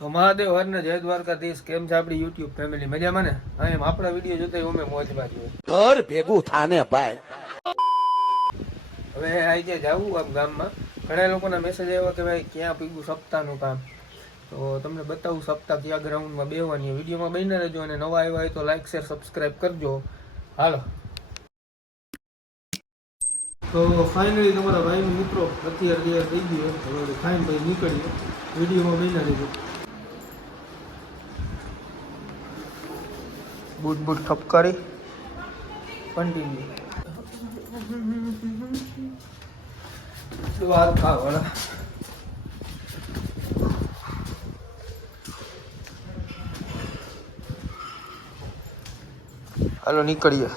તો મહાદેવ હરને જય દ્વારકાધીશ. કેમ છે આપણી યુટ્યુબ ફેમિલી? મજામાં ને? એમ આપણા વિડીયો જોતા અમે મોજમાં છીએ. ઘર ભેગું થાને ભાઈ. હવે આજે જાવું આમ ગામમાં. ઘણા લોકોના મેસેજ આવ્યા કે ભાઈ ક્યાં પીગું સપ્તાહનું કામ. તો તમને બતાવું સપ્તાહ કયા ગ્રાઉન્ડમાં બેહવાની. વિડીયોમાં બની રહેજો અને નવા આવ્યા હોય તો લાઈક શેર સબસ્ક્રાઈબ કરજો. હાલો. તો ફાઇનલી તમારા ભાઈનો મિત્રો અત્યારે તૈયાર થઈ ગયો. હવે ફાઇન ભાઈ નીકળીએ. વિડીયોમાં બની રહેજો. બૂટ બૂટ ઠપકારી કન્ટિન્યુ વાત ખાવાના. હાલો નીકળીએ.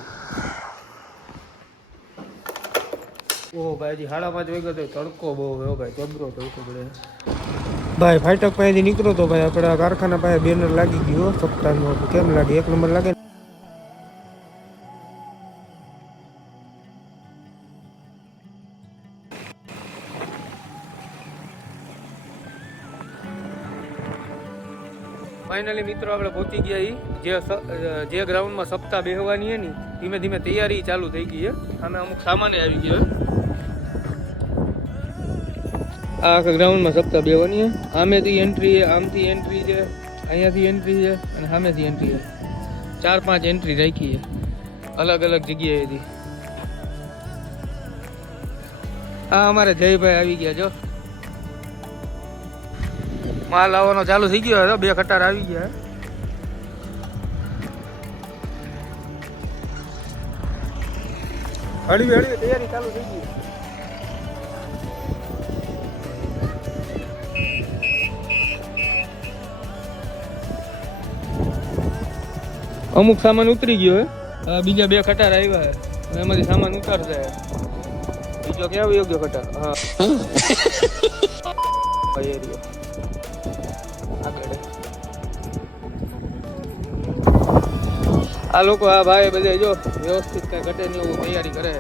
ઓહો ભાઈ 5:30 વાગ્યા તો તડકો બહુ આવ્યો ભાઈ. જબરો તડકો પડે ભાઈ. ફાટક પાસેથી નીકળો તો ભાઈ આપણા કારખાના પાસે બેનર લાગી ગયો સપ્તાહનું. કેમ લાગે? 1 નંબર લાગે. ફાઇનલી મિત્રો આપણે પહોંચી ગયા. જે ગ્રાઉન્ડમાં સપ્તાહ બેહવાની છે ને ધીમે ધીમે તૈયારી ચાલુ થઈ ગઈ છે. આમે અમુક સામાન આવી ગયો. આ આખા ગ્રાઉન્ડમાં સપ્તાહ બેહવાની છે. આમેથી એન્ટ્રી છે, આમથી એન્ટ્રી છે, અહીંયાથી એન્ટ્રી છે અને સામેથી એન્ટ્રી છે. 4-5 એન્ટ્રી રાખી છે અલગ અલગ જગ્યાએથી. આ અમારે જયભાઈ આવી ગયા. જો માલ આવવાનો ચાલુ થઈ ગયો. 2 કટાર આવી ગયા. હળવી હળવી તૈયારી ચાલુ થઈ ગઈ. અમુક સામાન ઉતરી ગયો. બીજા 2 કટાર આવ્યા. એમાંથી સામાન ઉતારશે. બીજો ક્યાં યોગ્ય કટાર? હા આ લોકો આ ભાઈ બધે જો વ્યવસ્થિત કઈ ઘટે નહીં એવું તૈયારી કરે.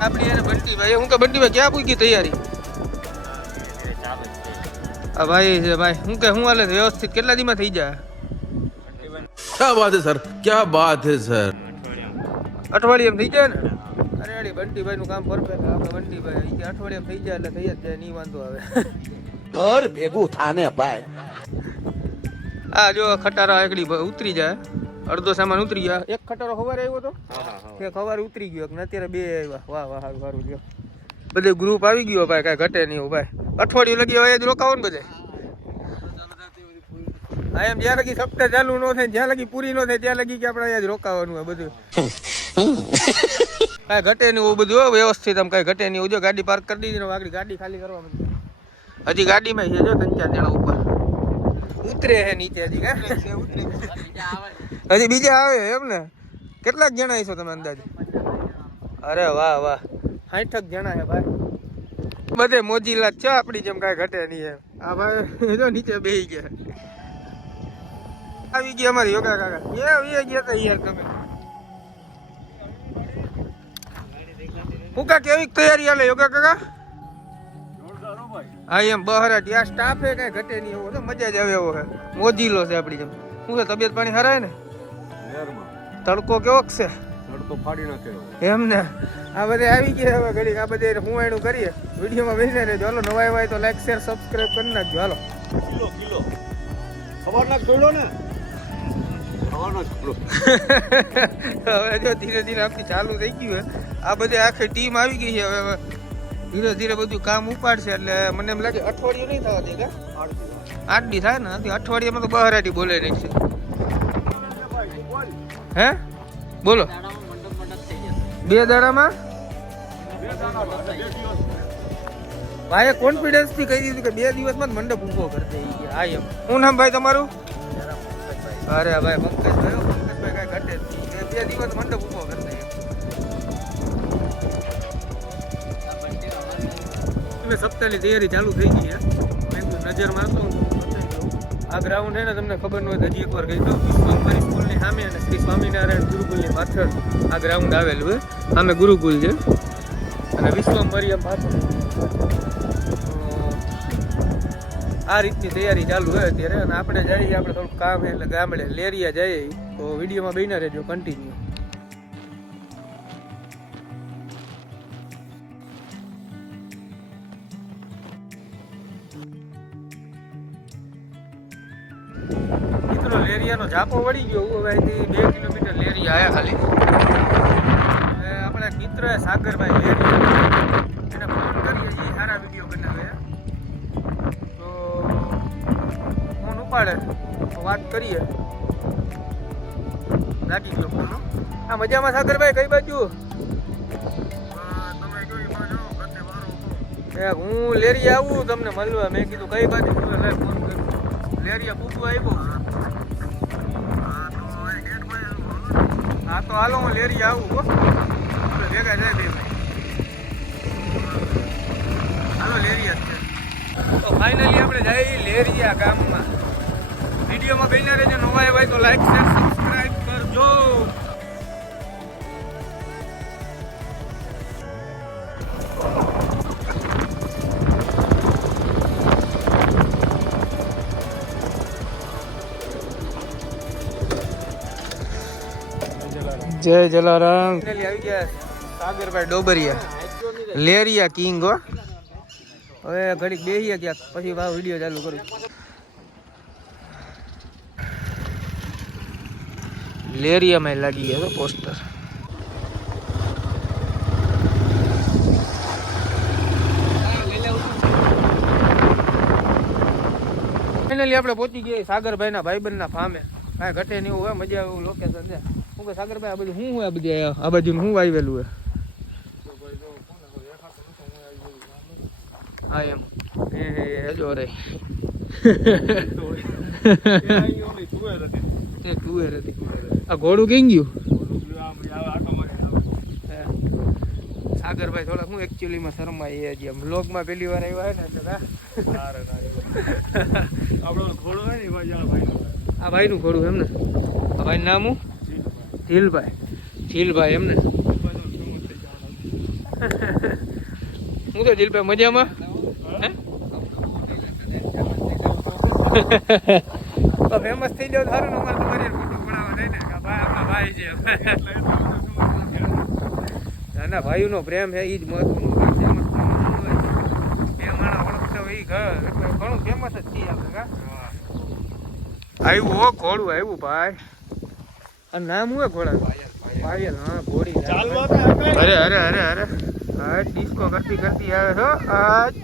આપડી યાર બંટીભાઈ. હું કે બંટીભાઈ ક્યાં પૂકી તૈયારી? આ ભાઈ છે ભાઈ. હું કે હું હાલે વ્યવસ્થિત કેટલા દીમાં થઈ જાય? क्या बात है सर, क्या बात है सर. અઠવાડિયામાં થઈ જાય ને? અરે અરે બંટીભાઈ નું કામ પરફેક્ટ. આપણે બંટીભાઈ કે અઠવાડિયામાં થઈ જાય એટલે થઈ જ જાય. નહીં વાંધો આવે. ઘર ભેગું થાને ભાઈ. આ જો ખટારા એકડી ઉતરી જાય. અડધો સામાન ઉતરી ગયા. એક ખટારો સવારે આવ્યો તો કે સવારે ઉતરી ગયો. અત્યારે 2 આવ્યા. વાહ વાહ સારું સારું. જો બધે ગ્રુપ આવી ગયો ભાઈ. કાંઈ ઘટે નહીં ભાઈ. અઠવાડિયું લગી હોય રોકાવો ને બધે. હા એમ જ્યાં લગી સપ્તાહ ચાલુ ન થાય, જ્યાં લગી પૂરી ન થાય ત્યાં લગી કે આપણે અહીંયા જ રોકાવાનું હોય બધું. કાંઈ ઘટે નહીં એવું બધું વ્યવસ્થિત. આમ કાંઈ ઘટે નહીં. જો ગાડી પાર્ક કરી દીધી. આગળ ગાડી ખાલી કરવા માંડી. હજી ગાડીમાં છે જો 3-4 જણા ઉપર ઉતરે છે નીચે. હજી હજી બીજા આવે એમ ને? કેટલાક જણા છો તમે અંદાજે? અરે વાહ વાહ 60 જણા છે ભાઈ. બધે મોજીલા છે આપણી જેમ. કાંઈ ઘટે નહીં એમ. આ ભાઈ જો નીચે બેસી ગયા. આવી ગયા અમારી યોગા કાકા. ગયા હતા યાર તમે. હું કેવી તૈયારી હાલે યોગા કાકા? હા એમ બહાર ત્યાં સ્ટાફ હે. કઈ ઘટે નહીં એવો. મજા જ આવે એવો હે. મોજીલો છે આપણી જેમ. શું છે તબિયત પાણી હરાય ને? તડકો કેવો છે? તડકો ફાડી નાખે એમ ને. આ બધે આવી ગયા હવે ઘડીક. આ બધે હું એનું કરીએ. વિડીયોમાં બેસીને રહેજો. હાલો નવા આવ્યા તો લાઈક શેર સબસ્ક્રાઈબ કરી નાખજો. હાલો કિલો ખબર ના જોડો ને. હવે જો ધીરે ધીરે આપણી ચાલુ થઈ ગયું હે. આ બધે આખી ટીમ આવી ગઈ છે. હવે ધીરે ધીરે બધું કામ ઉપાડશે. એટલે મને એમ લાગે અઠવાડિયું નહીં થવા દે. કે 8 દી થાય ને? અઠવાડિયામાં તો બહારાટી બોલે નહીં છે. હે બોલો 2 દાડામાં? ભાઈ કોન્ફિડન્સ થી કહી દીધું કે 2 દિવસમાં જ મંડપ ઊભો કરી દે. હા એમ. શું નામ ભાઈ તમારું? અરે ભાઈ પંકજભાઈ. પંકજભાઈ કાંઈ ઘટે નહીં. 2 દિવસ મંડપ ઊભો કરી દે. સપ્તાહની તૈયારી ચાલુ થઈ ગઈ છે. નજર મારતો આ ગ્રાઉન્ડ છે ને, તમને ખબર ન હોય હજી એકવાર કહી દઉં. વિશ્વકુમારી સ્કૂલની સામે અને શ્રી સ્વામિનારાયણ ગુરુકુલની પાછળ આ ગ્રાઉન્ડ આવેલું છે. સામે ગુરુકુલ છે. અને વિશ્વમભરી એમ પાછું આ રીતની તૈયારી ચાલુ હોય અત્યારે. અને આપણે જઈએ, આપણે થોડુંક કામ એટલે ગામડે લેરિયા જઈએ, તો વિડીયોમાં બન્યા રહેજો કન્ટિન્યુ. મિત્રો લેરિયાનો ઝાપો વળી ગયો. હવે અહીંથી 2 કિલોમીટર લેરિયા આવ્યા ખાલી. આપણા મિત્ર સાગરભાઈ લેરિયા, એને ફોન કરીએ છીએ, સારા વિડીયો બનાવે તો ફોન ઉપાડે તો વાત કરીએ. લાગી ગયો ફોન. હા, મજામાં સાગરભાઈ? કઈ બાજુ? હું લેરિયા આવું તમને મળવા. મેં કીધું કઈ બાજુ ફોન કરું. લેરિયા પૂછવું આવ્યો. હા તો હાલો, હું લેરિયા આવું. આપણે ભેગા જાય બે ભાઈ. હાલો લેરિયા છે. તો ફાઇનલી આપણે જઈએ લેરિયા ગામમાં. વિડીયોમાં બન્યા રહેજો. નવા હોય તો લાઈક શેર સબસ્ક્રાઈબ કરજો. જય જલારામ. આવી ગયા સાગરભાઈ ડોબરિયા, લેરિયા કિંગ. હવે ઘડીક બેસીએ ક્યાંક, પછી વિડીયો ચાલુ કરું. લેરિયામાં લાગી ગયા પોસ્ટર. ફાઇનલી આપણે પહોંચી ગયા સાગરભાઈના ભાઈબંધના ફામે. કાંઈ ઘટે નહીં એવું હોય, મજા આવે એવું લોકેશન છે. શું કે સાગરભાઈ, આ બધું શું હોય? આ બધી આ બાજુ શું આવેલું હોય? હા એમ જો રે તુવેર હતી. આ ઘોડું કઈ ગયું? સાગરભાઈ થોડા હું એકચ્યુઅલીમાં શરમાય હજી આમ વ્લોગમાં પહેલી વાર આવ્યા ને એટલે આપણો ઘોડો હોય ને આ ભાઈનું ઘોડું એમ ને. આ ભાઈ નામ હું ઢીલભાઈ. ઢીલભાઈ એમને. હું તો ઢીલભાઈ મજામાં. ફેમસ થઈ જાવ સારું ને. અમારે તમારી ફોટો પડાવવા થાય ને કે ભાઈ આપણા ભાઈ છે. નાના ભાઈઓનો પ્રેમ છે, એ જ મહત્વનું. બે માણસ ઓળખતા હોય એ ઘર ઘણું ફેમસ જ છીએ આપણે. કા આવ્યું હો ઘોડું આવ્યું ભાઈ. આ નામ શું હે ઘોડા? પાયલ. હા ઘોડી. અરે અરે અરે અરે હા, ડિસ્કો કરતી કરતી આવે છો. આજ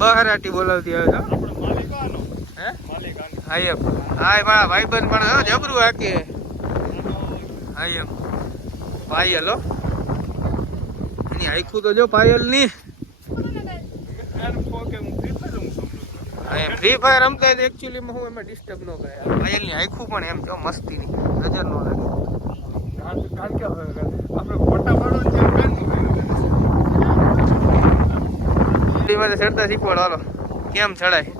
બહારાટી બોલાવતી આવે છો. હે હા એમ. હા મારા ભાઈબંધ પણ જબરું હાકે. હા એમ પાયલ હો. એની આખું તો જો પાયલ ની. ફ્રી ફાયર રમતા એકચ્યુઅલીમાં હું એમાં ડિસ્ટર્બ ન કરે. પાયલની આખું પણ એમ જો મસ્તીની નજર ન લાગે. આપણે ફોટા પાડો ચડતા શીખવાડો. હાલો કેમ ચડાય?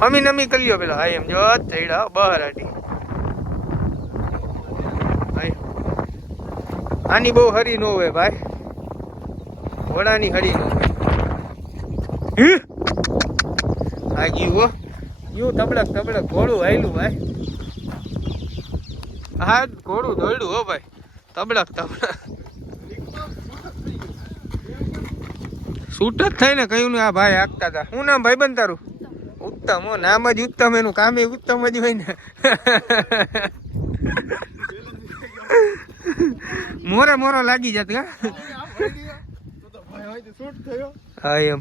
હમી નમી કર્યો પેલા. હા એમ જો ચડ્યા બહારાટી. આની બહુ હરી ન હોય ભાઈ, ઘોડાની હરી ન હોય. આ ગયું યુ તબડક તબડક ઘોડું હાયલું ભાઈ. હા ઘોડું દોડ્યું હો ભાઈ, તબડક તબડક. શૂટ જ થાય ને કયું ને. આ ભાઈ હાંકતા હતા. શું નામ ભાઈ બન તારું? ઉત્તમ. હો નામ જ ઉત્તમ, એનું કામ એ ઉત્તમ જ હોય ને. મોરે મોરો લાગી જત. હા એમ.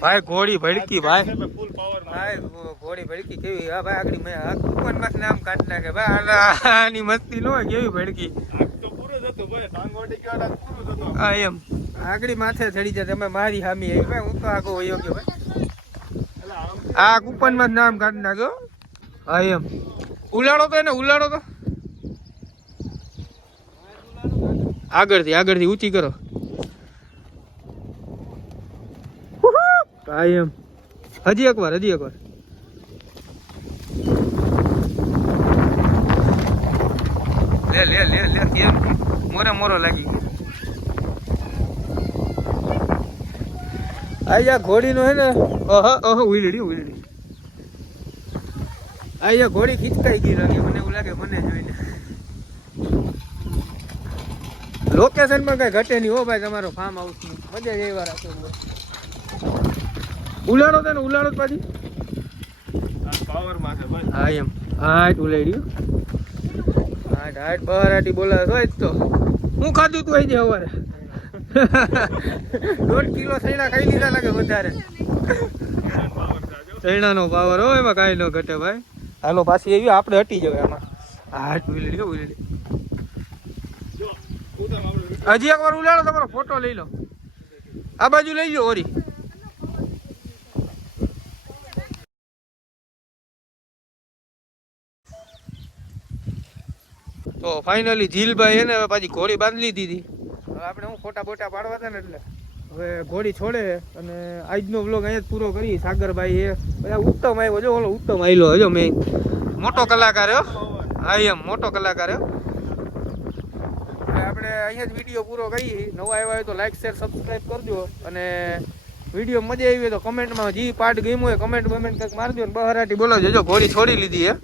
ભાઈ ઘોડી ભડકી ભાઈ. ભાઈ ઘોડી ભડકી કેવી? હા ભાઈ આગળ મેં કુપન માં નામ કાઢી નાખે ભાઈ. આની મસ્તી ન હોય કેવી ભડકી. હા એમ આગળ માથે ચડી જાય. તમે મારી હામી આવી ભાઈ. હું તો આગો વયો ગયો ભાઈ. આ કુપન માં નામ કાઢી નાખ્યો. હા એમ ઉલાડો તો એને, ઉલાડો તો આગળથી ઊંચી કરો. હા એમ હજી એક વાર. લે લે લે લે કેમ મોરે મોરો લાગી ગયો આયા ઘોડીનો હે ને ઉઈલડી આયા ઘોડી ખીચકાઈ ગઈ લાગે મને એવું લાગે મને જોઈને લોકેશન માં કઈ ઘટે નહીં હો ભાઈ તમારો ફાર્મ હાઉસ નું મજા જ એવા રાખો ઉલાડો તને ઉલાડો પાછી પાવર માં છે ભાઈ હા એમ હાટ ઉલાડ્યું હાટ બહારાટી બોલાવે હોય જ તો હું ખાધું તું આવી જાય સવારે 1.5 કિલો સૈણા ખાઈ લીધા લાગે વધારે સૈણાનો પાવર હોય એમાં કાંઈ ન ઘટે ભાઈ હાલો પાછી એવી આપણે હટી જવાય આમાં હાટ ઉલાડી હજી એક વાર ઉલાડો તમારો ફોટો લઈ લો આ બાજુ લઈ લો ઓરી તો ફાઇનલી જીલભાઈ એને પાછી ઘોડી બાંધી દીધી હવે આપણે હું ફોટા બોટા પાડવા હતા ને એટલે હવે ઘોડી છોડે અને આજનો વ્લોગ અહીંયા જ પૂરો કરી સાગરભાઈ એ બધા ઉત્તમ આવ્યો જો ઓલો ઉત્તમ આવેલો હજો મેં મોટો કલાકાર હા એમ મોટો કલાકાર આપણે અહીંયા જ વિડીયો પૂરો કરી નવા આવ્યા હોય તો લાઈક શેર સબસ્ક્રાઈબ કરજો અને વિડીયો મજા આવી હોય તો કમેન્ટમાં જે પાર્ટ ગમ્યું હોય કમેન્ટ કંઈક મારજો ને બહારાટી બોલાવજો જો ઘોડી છોડી લીધી હે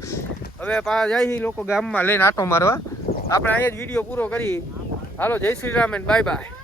હવે જાય લોકો ગામમાં લઈને આટો મારવા આપણે અહીંયા જ વિડીયો પૂરો કરી હાલો જય Shri Ram and bye bye